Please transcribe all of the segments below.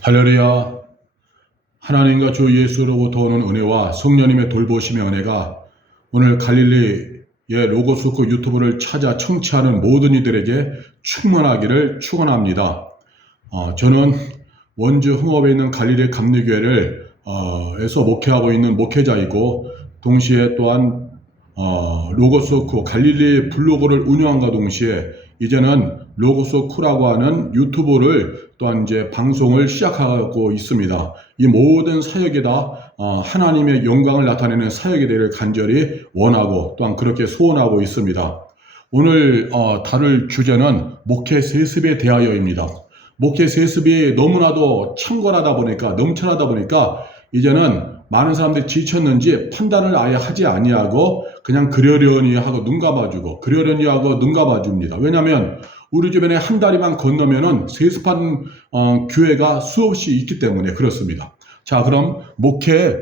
할렐루야. 하나님과 주 예수로부터 오는 은혜와 성령님의 돌보심의 은혜가 오늘 갈릴리의 로고스코 유튜브를 찾아 청취하는 모든 이들에게 충만하기를 축원합니다. 저는 원주 흥업에 있는 갈릴리 감리교회를 에서 목회하고 있는 목회자이고, 동시에 또한 로고스코 갈릴리 블로그를 운영함과 동시에 이제는 로고스코라고 하는 유튜브를 또한 이제 방송을 시작하고 있습니다. 이 모든 사역이 다 하나님의 영광을 나타내는 사역이 되기를 간절히 원하고 또한 그렇게 소원하고 있습니다. 오늘 다룰 주제는 목회 세습에 대하여입니다. 목회 세습이 너무나도 창궐하다 보니까, 넘쳐나다 보니까 이제는 많은 사람들이 지쳤는지 판단을 아예 하지 아니하고 그냥 그러려니 하고 눈 감아주고 그러려니 하고 눈 감아줍니다. 왜냐하면 우리 주변에 한 다리만 건너면은 세습한 교회가 수없이 있기 때문에 그렇습니다. 자, 그럼 목회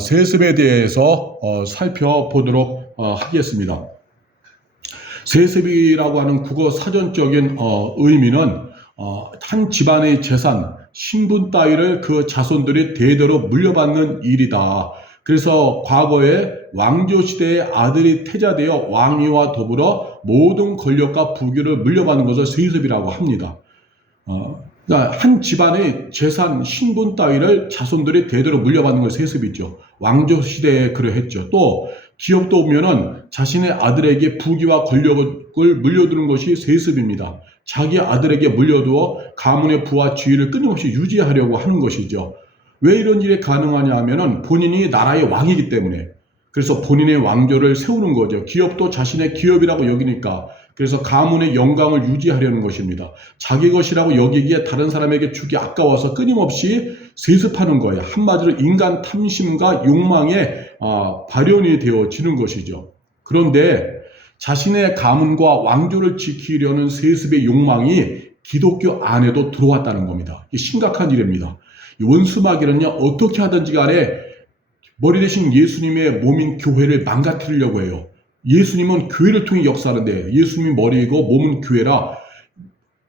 세습에 대해서 살펴보도록 하겠습니다. 세습이라고 하는 국어 사전적인 의미는 한 집안의 재산, 신분 따위를 그 자손들이 대대로 물려받는 일이다. 그래서 과거에 왕조시대의 아들이 태자되어 왕위와 더불어 모든 권력과 부귀를 물려받는 것을 세습이라고 합니다. 그러니까 한 집안의 재산, 신분 따위를 자손들이 대대로 물려받는 걸 세습이죠. 왕조시대에 그러했죠. 또 기업도 보면은 자신의 아들에게 부귀와 권력을 물려두는 것이 세습입니다. 자기 아들에게 물려두어 가문의 부와 지위를 끊임없이 유지하려고 하는 것이죠. 왜 이런 일이 가능하냐 하면은 본인이 나라의 왕이기 때문에, 그래서 본인의 왕조를 세우는 거죠. 기업도 자신의 기업이라고 여기니까, 그래서 가문의 영광을 유지하려는 것입니다. 자기 것이라고 여기기에 다른 사람에게 주기 아까워서 끊임없이 세습하는 거예요. 한마디로 인간 탐심과 욕망의 발현이 되어지는 것이죠. 그런데 자신의 가문과 왕조를 지키려는 세습의 욕망이 기독교 안에도 들어왔다는 겁니다. 이게 심각한 일입니다. 이 원수마귀는요, 어떻게 하든지 간에 머리 대신 예수님의 몸인 교회를 망가뜨리려고 해요. 예수님은 교회를 통해 역사하는데, 예수님이 머리이고 몸은 교회라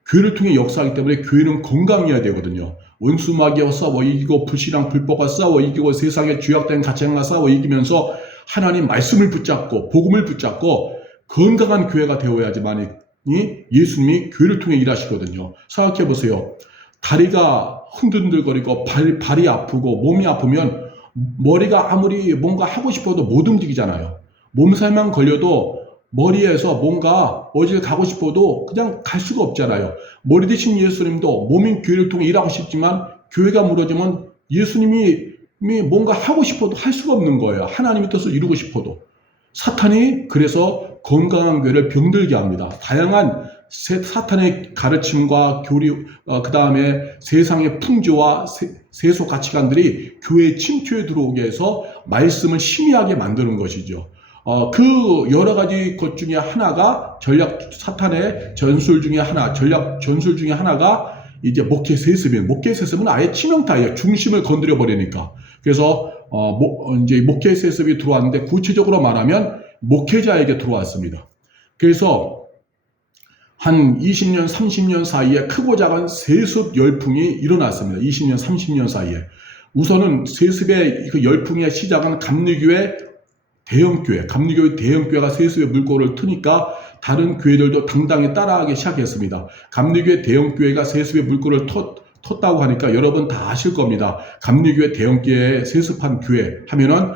교회를 통해 역사하기 때문에 교회는 건강해야 되거든요. 원수마귀와 싸워 이기고 불신앙 불법과 싸워 이기고 세상의 죄악된 가치관과 싸워 이기면서 하나님 말씀을 붙잡고 복음을 붙잡고 건강한 교회가 되어야지만이 예수님이 교회를 통해 일하시거든요. 생각해 보세요. 다리가 흔들흔들거리고 발이 아프고 몸이 아프면 머리가 아무리 뭔가 하고 싶어도 못 움직이잖아요. 몸살만 걸려도 머리에서 뭔가 어딜 가고 싶어도 그냥 갈 수가 없잖아요. 머리 대신 예수님도 몸인 교회를 통해 일하고 싶지만 교회가 무너지면 예수님이 뭔가 하고 싶어도 할 수가 없는 거예요. 하나님의 뜻을 이루고 싶어도. 사탄이 그래서 건강한 교회를 병들게 합니다. 다양한 사탄의 가르침과 교리, 그 다음에 세상의 풍조와 세속 가치관들이 교회에 침투해 들어오게 해서 말씀을 심의하게 만드는 것이죠. 그 여러 가지 것 중에 하나가 사탄의 전술 중에 하나, 전략 전술 중에 하나가 이제 목회 세습이에요. 목회 세습은 아예 치명타예요. 중심을 건드려 버리니까. 그래서 이제 목회 세습이 들어왔는데, 구체적으로 말하면 목회자에게 들어왔습니다. 그래서 한 20년, 30년 사이에 크고 작은 세습 열풍이 일어났습니다. 20년, 30년 사이에. 우선은 세습의 그 열풍의 시작은 감리교회 대형교회가 세습의 물꼬를 트니까 다른 교회들도 당당히 따라하기 시작했습니다. 감리교회 대형교회가 세습의 물꼬를 텄다고 하니까 여러분 다 아실 겁니다. 감리교회 대형교회 세습한 교회 하면은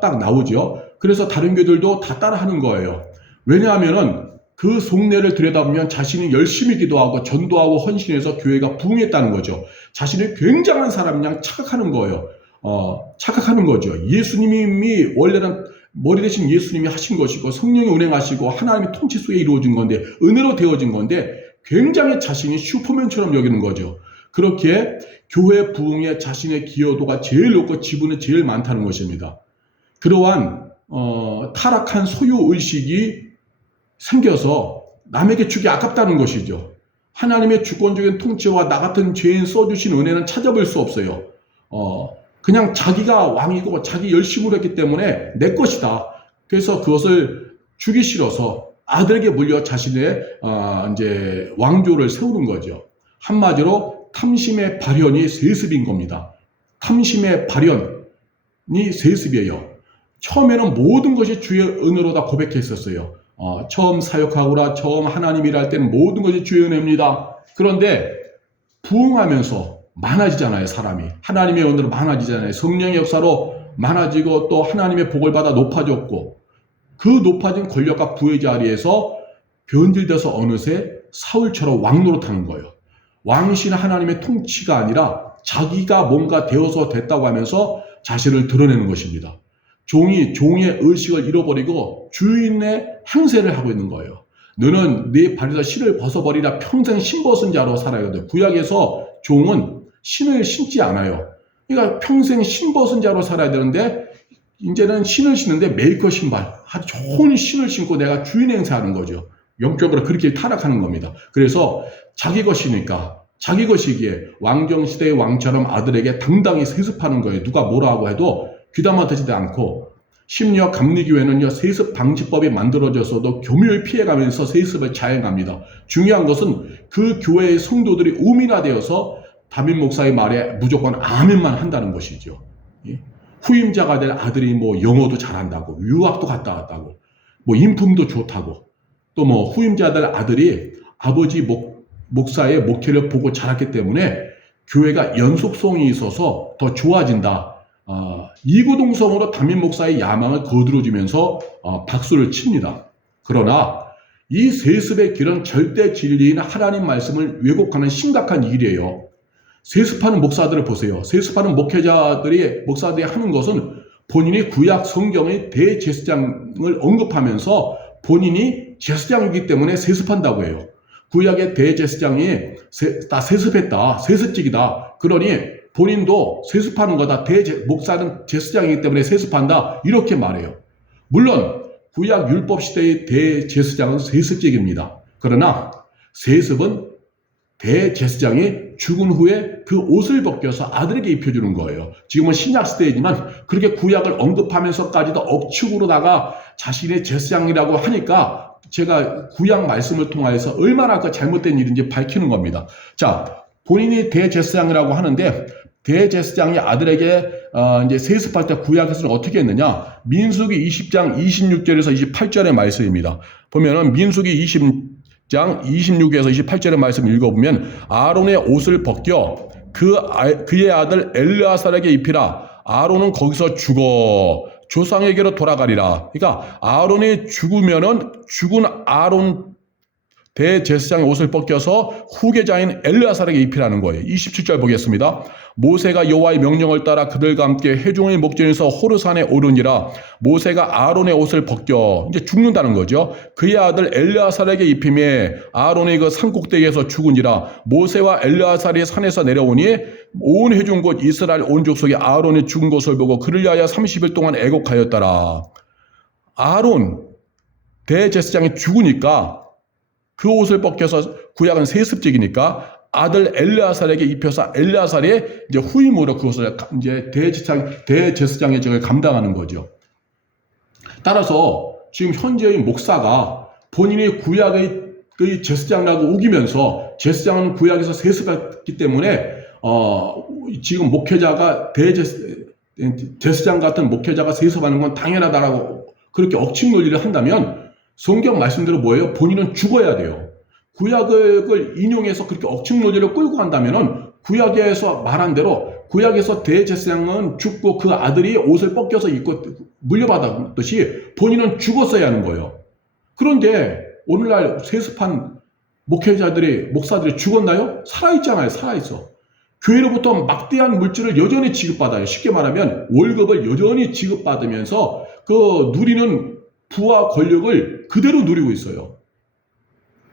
딱 나오죠. 그래서 다른 교회들도 다 따라하는 거예요. 왜냐하면은 그 속내를 들여다보면 자신이 열심히 기도하고 전도하고 헌신해서 교회가 부흥했다는 거죠. 자신이 굉장한 사람이냐 착각하는 거예요. 착각하는 거죠. 예수님이 원래는 머리 대신 예수님이 하신 것이고 성령이 운행하시고 하나님의 통치 속에 이루어진 건데, 은혜로 되어진 건데 굉장히 자신이 슈퍼맨처럼 여기는 거죠. 그렇게 교회 부흥에 자신의 기여도가 제일 높고 지분이 제일 많다는 것입니다. 그러한 타락한 소유의식이 생겨서 남에게 주기 아깝다는 것이죠. 하나님의 주권적인 통치와 나 같은 죄인 써주신 은혜는 찾아볼 수 없어요. 그냥 자기가 왕이고 자기 열심으로 했기 때문에 내 것이다. 그래서 그것을 주기 싫어서 아들에게 물려 자신의 이제 왕조를 세우는 거죠. 한마디로 탐심의 발현이 세습인 겁니다. 탐심의 발현이 세습이에요. 처음에는 모든 것이 주의 은혜로다 고백했었어요. 처음 사역하거나 처음 하나님 일할 때는 모든 것이 주의 은혜입니다. 그런데 부흥하면서 많아지잖아요. 사람이 하나님의 은혜로 많아지잖아요. 성령의 역사로 많아지고 또 하나님의 복을 받아 높아졌고, 그 높아진 권력과 부의 자리에서 변질돼서 어느새 사울처럼 왕노릇하는 거예요. 왕이신 하나님의 통치가 아니라 자기가 뭔가 되어서 됐다고 하면서 자신을 드러내는 것입니다. 종의 의식을 잃어버리고 주인의 행세를 하고 있는 거예요. 너는 네 발에서 신을 벗어버리라. 평생 신 벗은 자로 살아야 돼. 구약에서 종은 신을 신지 않아요. 그러니까 평생 신 벗은 자로 살아야 되는데, 이제는 신을 신는데 메이커 신발, 아주 좋은 신을 신고 내가 주인 행세하는 거죠. 영적으로 그렇게 타락하는 겁니다. 그래서 자기 것이니까, 자기 것이기에 왕정시대의 왕처럼 아들에게 당당히 세습하는 거예요. 누가 뭐라 하고 해도 귀담아 듣지도 않고, 심리와 감리교회는요, 세습 방지법이 만들어져서도 교묘히 피해가면서 세습을 자행합니다. 중요한 것은 그 교회의 성도들이 우민화되어서 담임 목사의 말에 무조건 아멘만 한다는 것이죠. 후임자가 될 아들이 뭐 영어도 잘한다고, 유학도 갔다 왔다고, 뭐 인품도 좋다고, 또 뭐 후임자 될 아들이 아버지 목사의 목회를 보고 자랐기 때문에 교회가 연속성이 있어서 더 좋아진다. 이구동성으로 담임 목사의 야망을 거두어주면서 박수를 칩니다. 그러나 이 세습의 길은 절대 진리인 하나님 말씀을 왜곡하는 심각한 일이에요. 세습하는 목사들을 보세요. 세습하는 목사들이 하는 것은 본인이 구약 성경의 대제사장을 언급하면서 본인이 제사장이기 때문에 세습한다고 해요. 구약의 대제사장이 다 세습했다, 세습직이다. 그러니 본인도 세습하는 거다. 목사는 제사장이기 때문에 세습한다. 이렇게 말해요. 물론 구약 율법 시대의 대제사장은 세습직입니다. 그러나 세습은 대제사장이 죽은 후에 그 옷을 벗겨서 아들에게 입혀주는 거예요. 지금은 신약 시대이지만 그렇게 구약을 언급하면서까지도 억측으로다가 자신의 제사장이라고 하니까 제가 구약 말씀을 통하여서 얼마나 그 잘못된 일인지 밝히는 겁니다. 자, 본인이 대제사장이라고 하는데 대제사장이 아들에게 이제 세습할 때 구약에서는 어떻게 했느냐? 민수기 20장 26절에서 28절의 말씀입니다. 보면은 민수기 20장 26에서 28절의 말씀 읽어보면 아론의 옷을 벗겨 그의 아들 엘르아살에게 입히라. 아론은 거기서 죽어 조상에게로 돌아가리라. 그러니까 아론이 죽으면은 죽은 아론 대제사장의 옷을 벗겨서 후계자인 엘르아살에게 입히라는 거예요. 27절 보겠습니다. 모세가 여호와의 명령을 따라 그들과 함께 회중의 목전에서 호르산에 오르니라. 모세가 아론의 옷을 벗겨 이제 죽는다는 거죠. 그의 아들 엘르아살에게 입히매 아론이 그 산꼭대기에서 죽으니라. 모세와 엘르아살이 산에서 내려오니 온 회중 곧 이스라엘 온 족속이 아론이 죽은 것을 보고 그를 위하여 30일 동안 애곡하였더라. 아론 대제사장이 죽으니까 그 옷을 벗겨서 구약은 세습직이니까 아들 엘르아살에게 입혀서 엘르아살이 이제 후임으로 그것을 이제 대제사장의 직을 감당하는 거죠. 따라서 지금 현재의 목사가 본인이 구약의 제사장이라고 우기면서 제사장은 구약에서 세습했기 때문에 지금 목회자가 제사장 같은 목회자가 세습하는 건 당연하다라고 그렇게 억측 논리를 한다면 성경 말씀대로 뭐예요? 본인은 죽어야 돼요. 구약을 인용해서 그렇게 억측 논리를 끌고 간다면은 구약에서 말한 대로 구약에서 대제사장은 죽고 그 아들이 옷을 벗겨서 입고 물려받았듯이 본인은 죽었어야 하는 거예요. 그런데 오늘날 세습한 목사들이 죽었나요? 살아있잖아요. 살아있어. 교회로부터 막대한 물질을 여전히 지급받아요. 쉽게 말하면 월급을 여전히 지급받으면서 그 누리는 부와 권력을 그대로 누리고 있어요.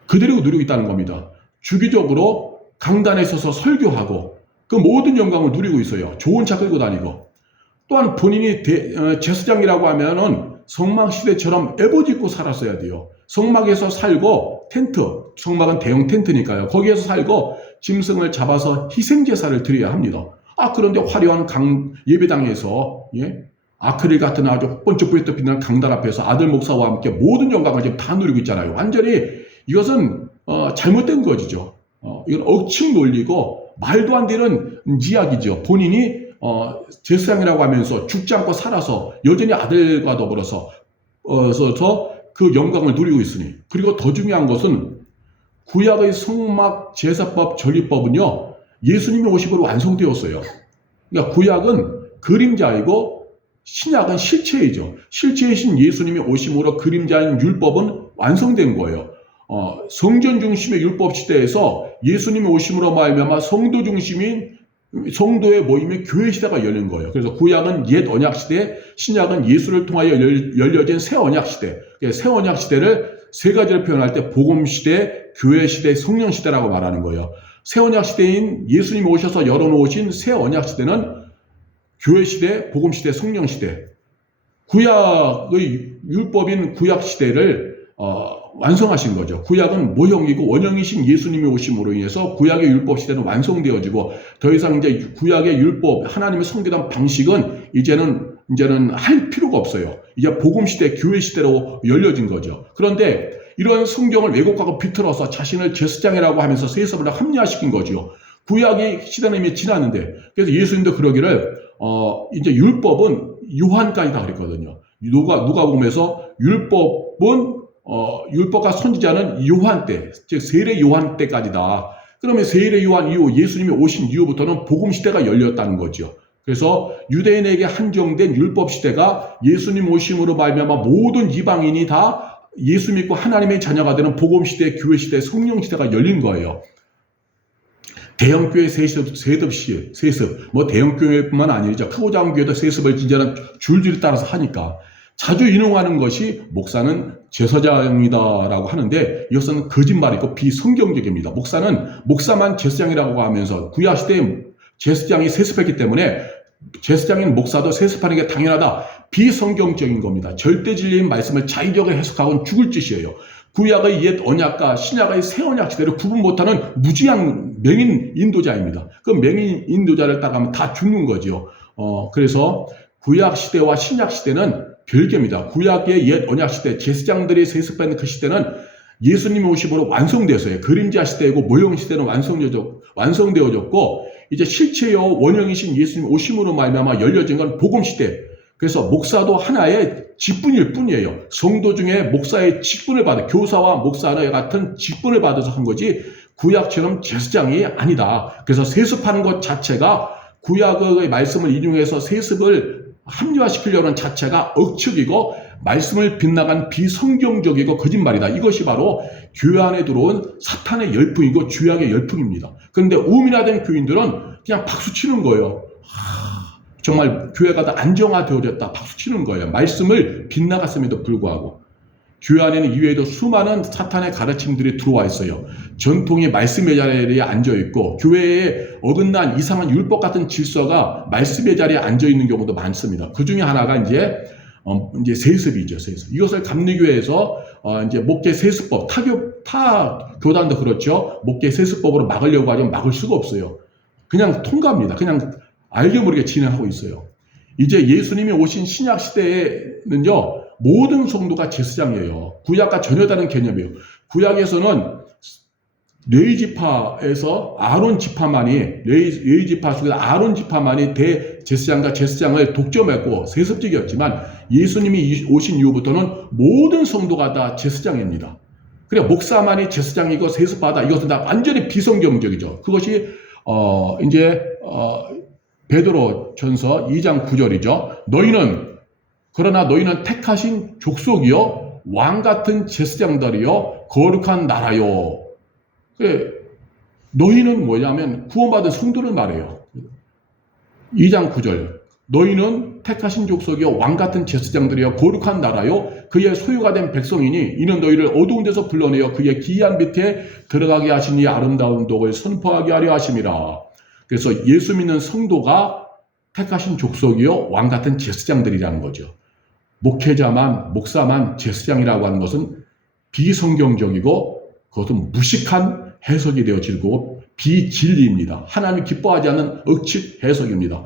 그대로 누리고 있다는 겁니다. 주기적으로 강단에 서서 설교하고 그 모든 영광을 누리고 있어요. 좋은 차 끌고 다니고. 또한 본인이 제사장이라고 하면은 성막시대처럼 에버지 입고 살았어야 돼요. 성막에서 살고 성막은 대형 텐트니까요. 거기에서 살고 짐승을 잡아서 희생제사를 드려야 합니다. 그런데 화려한 예배당에서 아크릴 같은 아주 번쩍번쩍 빛나는 강단 앞에서 아들 목사와 함께 모든 영광을 지금 다 누리고 있잖아요. 완전히 이것은 잘못된 것이죠. 이건 억측 논리고 말도 안 되는 이야기죠. 본인이 제사장이라고 하면서 죽지 않고 살아서 여전히 아들과 더불어서 그 영광을 누리고 있으니. 그리고 더 중요한 것은 구약의 성막 제사법 전리법은요, 예수님이 오심으로 완성되었어요. 그러니까 구약은 그림자이고 신약은 실체이죠. 실체이신 예수님이 오심으로 그림자인 율법은 완성된 거예요. 성전 중심의 율법 시대에서 예수님이 오심으로 말미암아 성도 중심인 성도의 모임의 교회 시대가 열린 거예요. 그래서 구약은 옛 언약 시대, 신약은 예수를 통하여 열려진 새 언약 시대. 새 언약 시대를 세 가지로 표현할 때 복음 시대, 교회 시대, 성령 시대라고 말하는 거예요. 새 언약 시대인 예수님이 오셔서 열어놓으신 새 언약 시대는 교회 시대, 복음 시대, 성령 시대. 구약의 율법인 구약 시대를 완성하신 거죠. 구약은 모형이고 원형이신 예수님이 오심으로 인해서 구약의 율법 시대는 완성되어지고 더 이상 이제 구약의 율법, 하나님의 성결한 방식은 이제는 할 필요가 없어요. 이제 복음 시대, 교회 시대로 열려진 거죠. 그런데 이런 성경을 왜곡하고 비틀어서 자신을 제사장이라고 하면서 세습을 합리화시킨 거죠. 구약의 시대는 이미 지났는데, 그래서 예수님도 그러기를 이제 율법은 요한까지다 그랬거든요. 누가복음에서 율법과 선지자는 요한 때, 즉 세례 요한 때까지다. 그러면 세례 요한 이후 예수님이 오신 이후부터는 복음 시대가 열렸다는 거죠. 그래서 유대인에게 한정된 율법 시대가 예수님 오심으로 말미암아 모든 이방인이 다 예수 믿고 하나님의 자녀가 되는 복음 시대, 교회 시대, 성령 시대가 열린 거예요. 대형교회 세습, 대형교회뿐만 아니죠. 크고 작은 교회도 세습을 이제는 줄줄이 따라서 하니까. 자주 인용하는 것이 목사는 제사장이다라고 하는데 이것은 거짓말이고 비성경적입니다. 목사만 제사장이라고 하면서 구약 시대에 제사장이 세습했기 때문에 제사장인 목사도 세습하는 게 당연하다. 비성경적인 겁니다. 절대 진리인 말씀을 자의적으로 해석하고는 죽을 짓이에요. 구약의 옛 언약과 신약의 새 언약 시대를 구분 못하는 무지한 맹인 인도자입니다. 그 맹인 인도자를 따라가면 다 죽는 거죠. 그래서 구약 시대와 신약 시대는 별개입니다. 구약의 옛 언약 시대, 제사장들이 세습받는 그 시대는 예수님이 오심으로 완성되었어요. 그림자 시대이고 모형 시대는 완성되어졌고 이제 실체요 원형이신 예수님 오심으로 말미암아 열려진 건 복음 시대. 그래서 목사도 하나의 직분일 뿐이에요. 성도 중에 목사의 직분을 받아 교사와 목사 같은 직분을 받아서 한 거지 구약처럼 제사장이 아니다. 그래서 세습하는 것 자체가 구약의 말씀을 인용해서 세습을 합리화시키려는 자체가 억측이고 말씀을 빗나간 비성경적이고 거짓말이다. 이것이 바로 교회 안에 들어온 사탄의 열풍이고 죄악의 열풍입니다. 그런데 우민화된 교인들은 그냥 박수치는 거예요. 정말 교회가 다 안정화되어졌다. 박수치는 거예요. 말씀을 빗나갔음에도 불구하고. 교회 안에는 이외에도 수많은 사탄의 가르침들이 들어와 있어요. 전통이 말씀의 자리에 앉아있고 교회에 어긋난 이상한 율법 같은 질서가 말씀의 자리에 앉아있는 경우도 많습니다. 그 중에 하나가 이제 세습이죠. 세습. 이것을 감리교회에서 이제 목회 세습법, 타 교단도 그렇죠. 목회 세습법으로 막으려고 하지만 막을 수가 없어요. 그냥 통과합니다. 그냥 알게 모르게 진행하고 있어요. 이제 예수님이 오신 신약 시대에는요. 모든 성도가 제사장이에요. 구약과 전혀 다른 개념이에요. 구약에서는 레위 지파에서 아론 지파만이 레위 지파 속에서 아론 지파만이 대제사장과 제사장을 독점했고 세습직이었지만 예수님이 오신 이후부터는 모든 성도가 다 제사장입니다. 그래 목사만이 제사장이고 세습하다 이것은 다 완전히 비성경적이죠. 그것이 베드로 전서 2장 9절이죠. 그러나 너희는 택하신 족속이요 왕같은 제사장들이요 거룩한 나라요. 너희는 뭐냐면 구원받은 성도를 말해요. 2장 9절 너희는 택하신 족속이요 왕같은 제사장들이요 거룩한 나라요 그의 소유가 된 백성이니 이는 너희를 어두운 데서 불러내어 그의 기이한 밑에 들어가게 하시니 아름다운 독을 선포하게 하려 하심이라. 그래서 예수 믿는 성도가 택하신 족속이요 왕같은 제사장들이라는 거죠. 목사만 제사장이라고 하는 것은 비성경적이고 그것은 무식한 해석이 되어지고 비진리입니다. 하나님이 기뻐하지 않는 억측 해석입니다.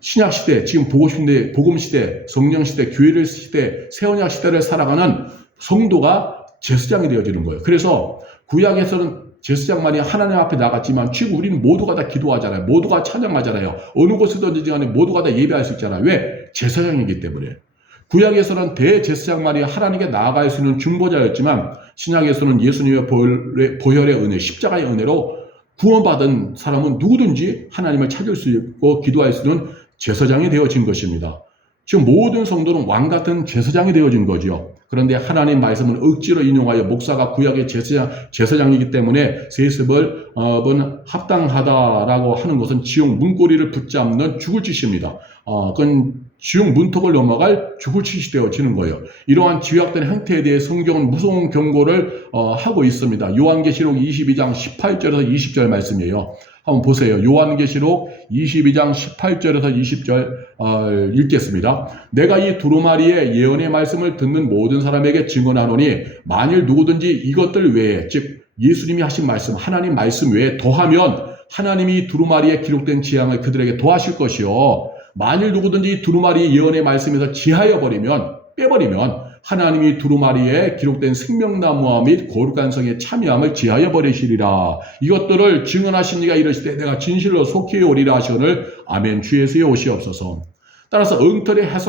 신약시대, 지금 복음시대, 성령시대, 교회 시대, 새언약 시대를 살아가는 성도가 제사장이 되어지는 거예요. 그래서 구약에서는 제사장만이 하나님 앞에 나갔지만 지금 우리는 모두가 다 기도하잖아요. 모두가 찬양하잖아요. 어느 곳이든지 간에 모두가 다 예배할 수 있잖아요. 왜? 제사장이기 때문에. 구약에서는 대제사장만이 하나님께 나아갈 수 있는 중보자였지만 신약에서는 예수님의 보혈의 은혜, 십자가의 은혜로 구원받은 사람은 누구든지 하나님을 찾을 수 있고 기도할 수 있는 제사장이 되어진 것입니다. 지금 모든 성도는 왕 같은 제사장이 되어진 거죠. 그런데 하나님 말씀을 억지로 인용하여 목사가 구약의 제사장이기 때문에 세습을 합당하다라고 하는 것은 지옥 문고리를 붙잡는 죽을 짓입니다. 그건 지옥 문턱을 넘어갈 죽을 짓이 되어지는 거예요. 이러한 죄악된 행태에 대해 성경은 무서운 경고를 하고 있습니다. 요한계시록 22장 18절에서 20절 말씀이에요. 한번 보세요. 요한계시록 22장 18절에서 20절 읽겠습니다. 내가 이 두루마리의 예언의 말씀을 듣는 모든 사람에게 증언하노니 만일 누구든지 이것들 외에 즉 예수님이 하신 말씀 하나님 말씀 외에 더하면 하나님이 두루마리에 기록된 재앙을 그들에게 더하실 것이요 만일 누구든지 두루마리 예언의 말씀에서 제하여 버리면 빼버리면 하나님이 두루마리에 기록된 생명나무와 및 거룩한 성의 참여함을 제하여 버리시리라. 이것들을 증언하신 이가 이르시되 내가 진실로 속히 오리라 하시거늘 아멘. 주 예수의 오시옵소서. 따라서 엉터리 해석